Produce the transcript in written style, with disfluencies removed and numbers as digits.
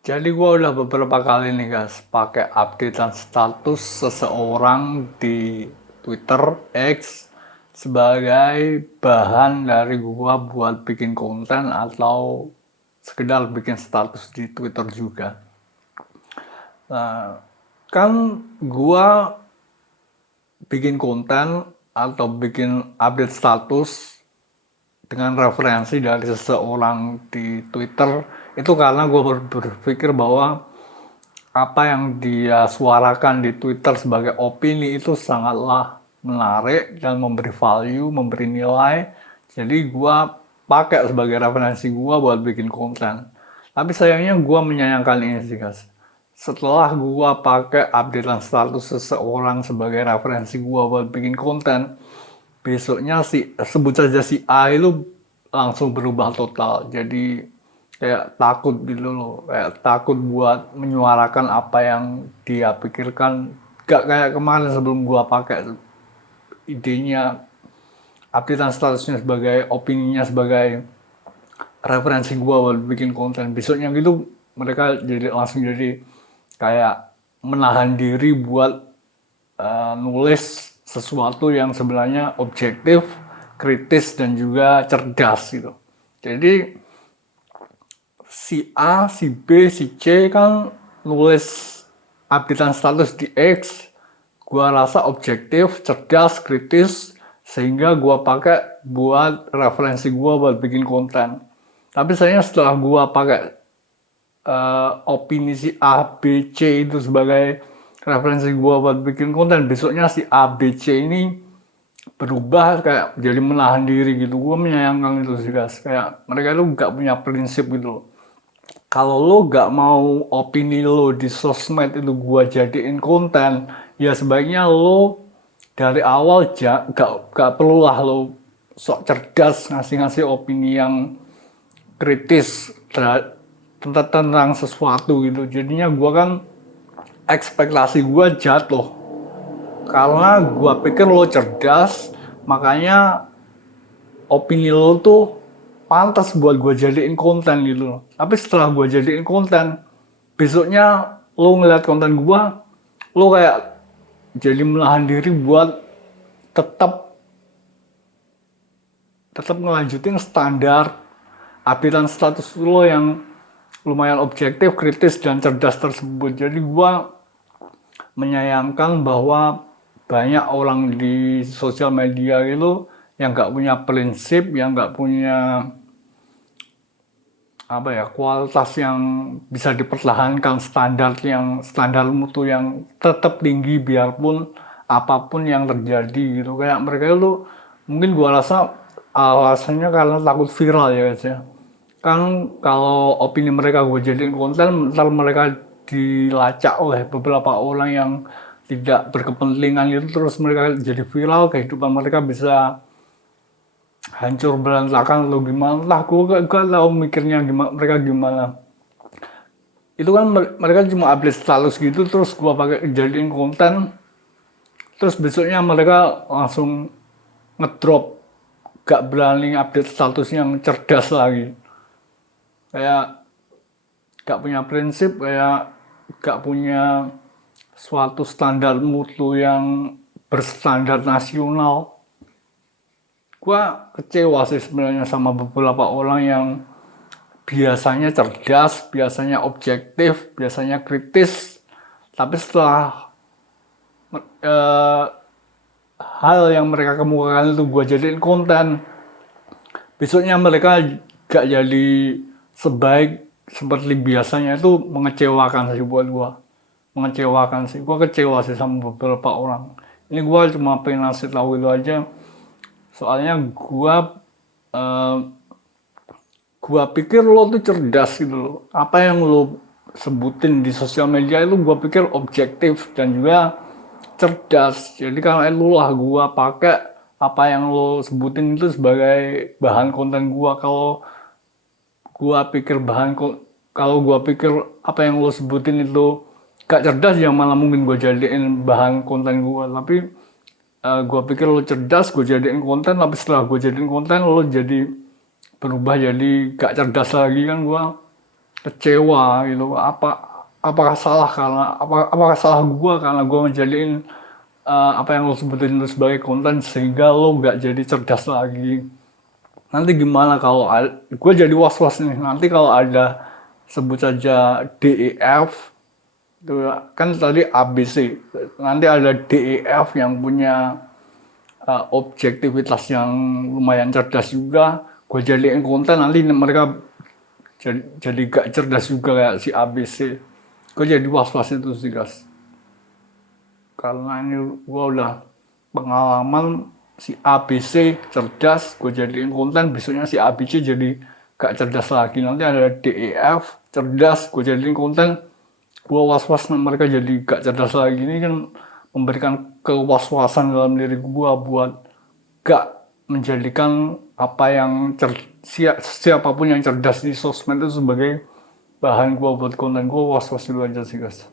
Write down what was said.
Jadi gua udah beberapa kali nih guys pakai updatean status seseorang di Twitter X sebagai bahan dari gua buat bikin konten atau sekedar bikin status di Twitter juga. Nah, kan gua bikin konten atau bikin update status dengan referensi dari seseorang di Twitter itu karena gue berpikir bahwa apa yang dia suarakan di Twitter sebagai opini itu sangatlah menarik dan memberi value, memberi nilai. Jadi gue pakai sebagai referensi gue buat bikin konten. Tapi sayangnya gue menyayangkan ini sih guys. Setelah gue pakai updatean status seseorang sebagai referensi gue buat bikin konten, besoknya si sebut saja si A itu langsung berubah total. Jadi kayak takut gitu loh, kayak takut buat menyuarakan apa yang dia pikirkan. Gak kayak kemarin sebelum gua pakai idenya updatean statusnya sebagai opininya sebagai referensi gua buat bikin konten. Besoknya gitu mereka jadi langsung jadi kayak menahan diri buat nulis sesuatu yang sebenarnya objektif, kritis dan juga cerdas gitu. Jadi si A, si B, si C kan nulis updatean status di X, gua rasa objektif, cerdas, kritis, sehingga gua pakai buat referensi gua buat bikin konten. Tapi sayangnya setelah gua pakai opini si A, B, C itu sebagai referensi gua buat bikin konten, besoknya si A, B, C ini berubah kayak jadi menahan diri gitu. Gua menyayangkan itu sih guys, kayak mereka itu gak punya prinsip gitu. Kalau lo gak mau opini lo di sosmed itu gua jadiin konten, ya sebaiknya lo dari awal gak perlulah lo sok cerdas ngasih-ngasih opini yang kritis tentang sesuatu gitu. Jadinya gua kan ekspektasi gua jatuh karena gua pikir lo cerdas, makanya opini lo tuh pantas buat gue jadiin konten gitu. Tapi setelah gue jadiin konten, besoknya lo ngeliat konten gue, lo kayak jadi menahan diri buat tetap tetap ngelanjutin standar updatean status lo yang lumayan objektif, kritis, dan cerdas tersebut. Jadi gue menyayangkan bahwa banyak orang di sosial media itu yang nggak punya prinsip, yang nggak punya apa ya kualitas yang bisa dipertahankan, standar mutu yang tetap tinggi biarpun apapun yang terjadi gitu. Kayak mereka itu mungkin gua rasa alasannya karena takut viral ya guys ya. Kan kalau opini mereka gue jadiin konten, ntar mereka dilacak oleh beberapa orang yang tidak berkepentingan itu, terus mereka jadi viral, kehidupan mereka bisa hancur berantakan atau gimana lah. Gue gak tahu mikirnya gimana mereka gimana. Itu kan mereka cuma update status gitu, terus gue pakai jadiin konten, terus besoknya mereka langsung ngedrop, gak berani update status yang cerdas lagi, kayak gak punya prinsip, kayak gak punya suatu standar mutu yang berstandar nasional. Gua kecewa sih sebenarnya sama beberapa orang yang biasanya cerdas, biasanya objektif, biasanya kritis, tapi setelah eh, hal yang mereka kemukakan itu gue jadiin konten, besoknya mereka gak jadi sebaik seperti biasanya. Itu mengecewakan sih buat gue, mengecewakan sih. Gue kecewa sih sama beberapa orang. Ini gue cuma pengen ngasih tahu itu aja, soalnya eh, gua pikir lo tuh cerdas gitu loh. Apa yang lo sebutin di sosial media itu gua pikir objektif dan juga cerdas. Jadi kalau itu lah gua pakai apa yang lo sebutin itu sebagai bahan konten gua. Gua pikir kalau gua pikir apa yang lo sebutin itu gak cerdas, ya malah mungkin gua jadiin bahan konten gua. Tapi gua pikir lo cerdas, gua jadiin konten. Tapi setelah gua jadiin konten lo jadi berubah jadi gak cerdas lagi kan. Gua kecewa gitu. Apakah salah karena apakah salah gua karena gua menjadiin apa yang lo sebutin itu sebagai konten sehingga lo nggak jadi cerdas lagi. Nanti gimana kalau gue jadi was-was nih, nanti kalau ada sebut saja DEF itu kan tadi ABC, nanti ada DEF yang punya objektivitas yang lumayan cerdas juga, gue jadiin konten nanti mereka jadi gak cerdas juga kayak si ABC. Gue jadi was-was itu sih guys, karena ini gue udah pengalaman si ABC cerdas, gue jadiin konten, besoknya si ABC jadi gak cerdas lagi. Nanti ada DEF cerdas, gue jadiin konten, gue was-was mereka jadi gak cerdas lagi. Ini kan memberikan kewaswasan dalam diri gue buat gak menjadikan apa yang siapapun yang cerdas di sosmed itu sebagai bahan gue buat konten. Gue was-was dulu aja sih guys.